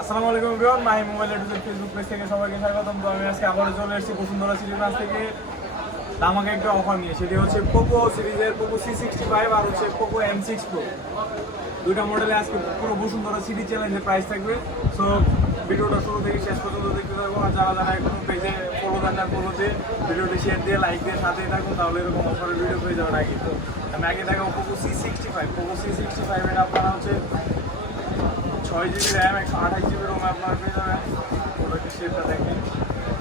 আসসালামু আলাইকুম everyone my mobile educate Facebook page থেকে সবাইকে স্বাগতম। তো আমি আজকে আবারও চলে এসেছি বসুন্ধরা সিরিজ থেকে। আমাকে একটা অফার নিয়ে, সেটি হচ্ছে পোকো সিরিজের পোকো সি সিক্সটি ফাইভ আর হচ্ছে পোকো এম সিক্স প্রো দুইটা মডেলে আজকে পুরো বসুন্ধরা সিটি চ্যালেঞ্জের প্রাইস থাকবে। সো ভিডিওটা শুরু থেকে শেষ পর্যন্ত দেখতে থাকব আর যারা যারা এখন পেজে ফলো দেন না ফলোতে ভিডিওটি শেয়ার দিয়ে লাইক দিয়ে, সাথেই থাকুন, তাহলে এরকম অফারের ভিডিও পেয়ে যাবেন আগে। তো আমি আগে দেখাবো Poco C sixty five Poco C sixty five এটা আপনারা হচ্ছে ছয় জিবি র্যাম একশো আঠাশ জিবি রোম আপনারা পেয়ে যাবেন। ওটাকে শেপটা দেখেন।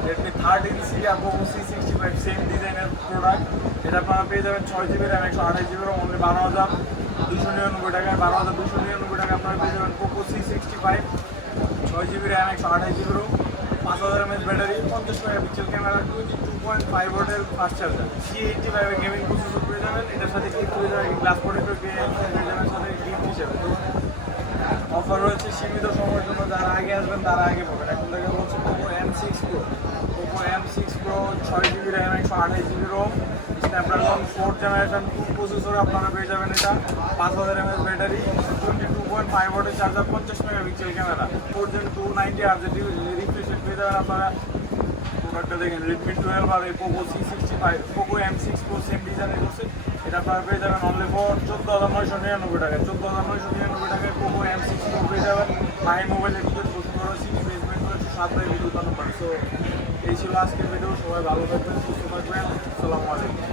রেডমি থার্ড ইঞ্চি আর Poco C sixty five same ডিজাইনের প্রোডাক্ট এটা আপনারা পেয়ে যাবেন ছয় জিবি র্যাম একশো আঠাশ জিবি রোম অনলি বারো হাজার দুশো নিরানব্বই টাকায় বারো হাজার দুশো নিরানব্বই টাকা আপনারা পেয়ে যাবেন পোকো সি সিক্সটি ফাইভ ছয় জিবি র্যাম একশো আঠাশ জিবি রোম পাঁচ হাজার এমএচ ব্যাটারি পঞ্চাশ mega pixel camera two two point five ওয়াটের ফাস্ট চার্জার সি এইটটি ফাইভের গেমিং প্রসেসর পেয়ে যাবেন। এটার সাথে ক্লিক করে যাবেন গ্লাস প্রোটেক্টর পেয়ে যাবেন সাথে গিফট হিসেবে অফার রয়েছে সীমিত সময়ের জন্য, যারা আগে আসবেন তারা আগে পাবেন। এখন থেকে হচ্ছে Poco M six pro Poco M six pro ছয় জিবি র্যাম একশো আঠাশ GB ROM Snapdragon fourth generation processor আপনারা পেয়ে যাবেন এটা। পাঁচ হাজার mAh battery twenty two point five ওয়াটের চার্জার পঞ্চাশ mega pixel camera four gen two ninety আর যে রিফ্রেশ পেয়ে যাবেন আপনারা। প্রোডাক্টটা দেখেন রেডমি টুয়েলভ আর এই Poco C sixty five Poco M six pro same ডিজাইনের করছে এটা আপনারা পেয়ে যাবেন অনলি ফর চোদ্দ হাজার নয়শো নিরানব্বই টাকায়। চোদ্দ হাজার নয়শো নিরানব্বই টাকায় পোকো এম সিক্স যাবেন মাই মোবাইলের ভিতরে বসুন্ধরা সিটি বেসমেন্ট করে সাত বাই ভিডিও দোকান সো এই ছিল আজকের ভিডিও সবাই ভালো থাকবেন, সুস্থ থাকবেন। আসসালামু আলাইকুম।